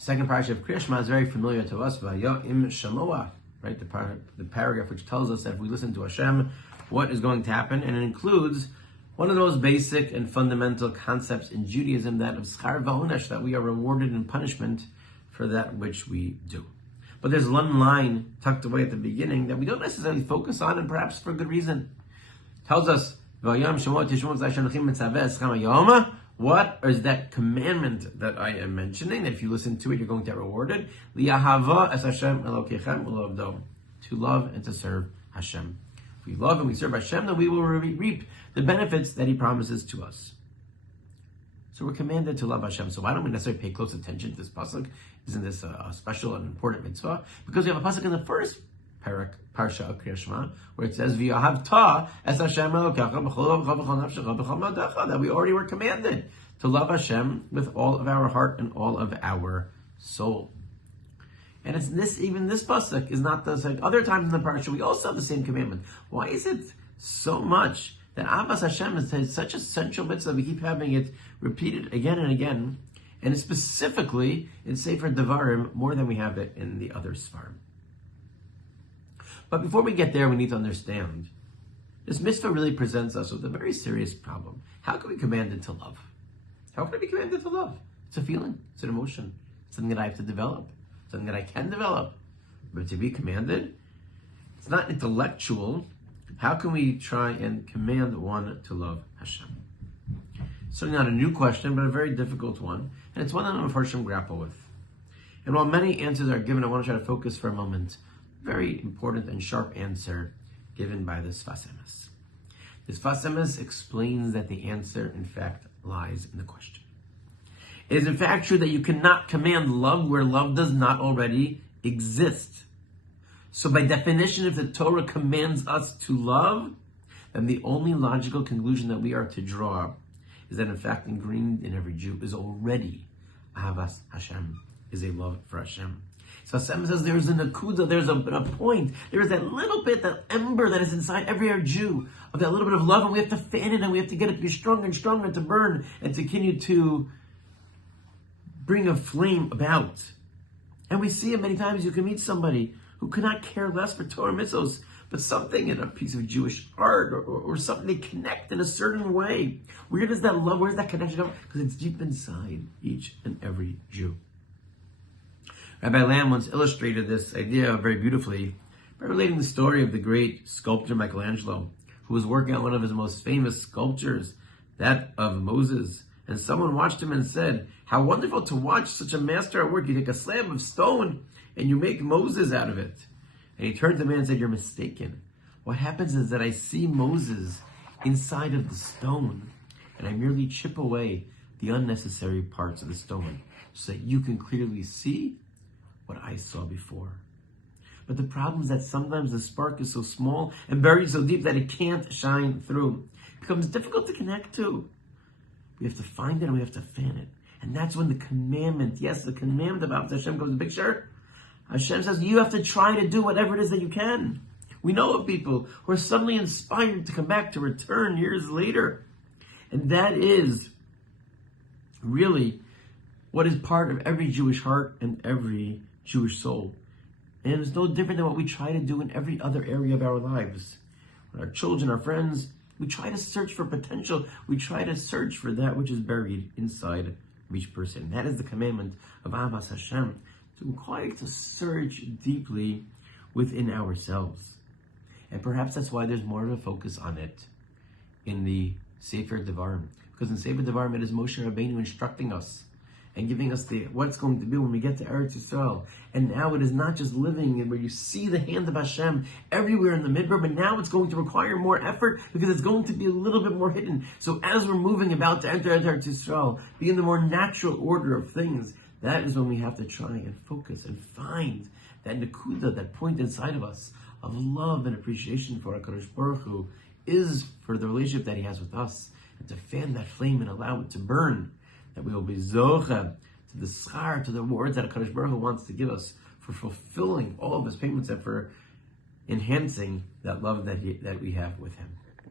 Second Parshas of Kriya Shema is very familiar to us. Vaya'im Shamoah, right? The paragraph which tells us that if we listen to Hashem, what is going to happen, and it includes one of those basic and fundamental concepts in Judaism, that of schar v'onesh, that we are rewarded in punishment for that which we do. But there's one line tucked away at the beginning that we don't necessarily focus on, and perhaps for good reason. It tells us, what is that commandment that I am mentioning? That if you listen to it, you're going to get rewarded. To love and to serve Hashem. If we love and we serve Hashem, then we will reap the benefits that He promises to us. So we're commanded to love Hashem. So why don't we necessarily pay close attention to this pasuk? Isn't this a special and important mitzvah? Because we have a pasuk in the first Parsha of Kriya Shema, where it says, "V'yahavta es Hashem Elokecha b'chol levacha v'chol nafshecha b'chol ma'adecha," that we already were commanded to love Hashem with all of our heart and all of our soul. And it's this pasuk is not the like other times in the parsha. We also have the same commandment. Why is it so much that Avas Hashem is such a central mitzvah? We keep having it repeated again and again, and specifically in Sefer Devarim more than we have it in the other Sfarim. But before we get there, we need to understand this mitzvah really presents us with a very serious problem. How can we be commanded to love? How can I be commanded to love? It's a feeling, it's an emotion, it's something that I have to develop, something that I can develop. But to be commanded, it's not intellectual. How can we try and command one to love Hashem? Certainly not a new question, but a very difficult one. And it's one that I'm Parshas grapple with. And while many answers are given, I want to try to focus for a moment. Very important and sharp answer given by the Sfas Emes. The Sfas Emes explains that the answer, in fact, lies in the question. It is in fact true that you cannot command love where love does not already exist. So by definition, if the Torah commands us to love, then the only logical conclusion that we are to draw is that in fact ingrained in every Jew is already Ahavas Hashem, is a love for Hashem. So Hashem says there's a nakuda, there's a point, there is that little bit, that ember that is inside every Jew, of that little bit of love, and we have to fan it, and we have to get it to be stronger and stronger, to burn, and to continue to bring a flame about. And we see it many times. You can meet somebody who could not care less for Torah mitzvos, but something in a piece of Jewish art, or something they connect in a certain way. Where does that love, where does that connection come? Because it's deep inside each and every Jew. Rabbi Lamb once illustrated this idea very beautifully by relating the story of the great sculptor Michelangelo, who was working on one of his most famous sculptures, that of Moses. And someone watched him and said, "How wonderful to watch such a master at work. You take a slab of stone and you make Moses out of it." And he turned to the man and said, "You're mistaken. What happens is that I see Moses inside of the stone, and I merely chip away the unnecessary parts of the stone so that you can clearly see what I saw before." But the problem is that sometimes the spark is so small and buried so deep that it can't shine through. It becomes difficult to connect to. We have to find it and we have to fan it. And that's when the commandment, yes, the commandment about Hashem comes in the picture. Hashem says you have to try to do whatever it is that you can. We know of people who are suddenly inspired to come back, to return years later. And that is really what is part of every Jewish heart and every Jewish soul. And it's no different than what we try to do in every other area of our lives. With our children, our friends, we try to search for potential. We try to search for that which is buried inside of each person. That is the commandment of Ahavas Hashem, to inquire, to search deeply within ourselves. And perhaps that's why there's more of a focus on it in the Sefer Devarim. Because in Sefer Devarim, it is Moshe Rabbeinu instructing us and giving us what's going to be when we get to Eretz Yisrael. And now it is not just living and where you see the hand of Hashem everywhere in the Midbar, but now it's going to require more effort because it's going to be a little bit more hidden. So as we're moving about to enter Eretz Yisrael, be in the more natural order of things, that is when we have to try and focus and find that nakuda, that point inside of us of love and appreciation for HaKadosh Baruch Hu, is for the relationship that He has with us, and to fan that flame and allow it to burn, that we will be zocha to the schar, to the rewards that HaKadosh Baruch Hu wants to give us for fulfilling all of His payments and for enhancing that love that we have with Him.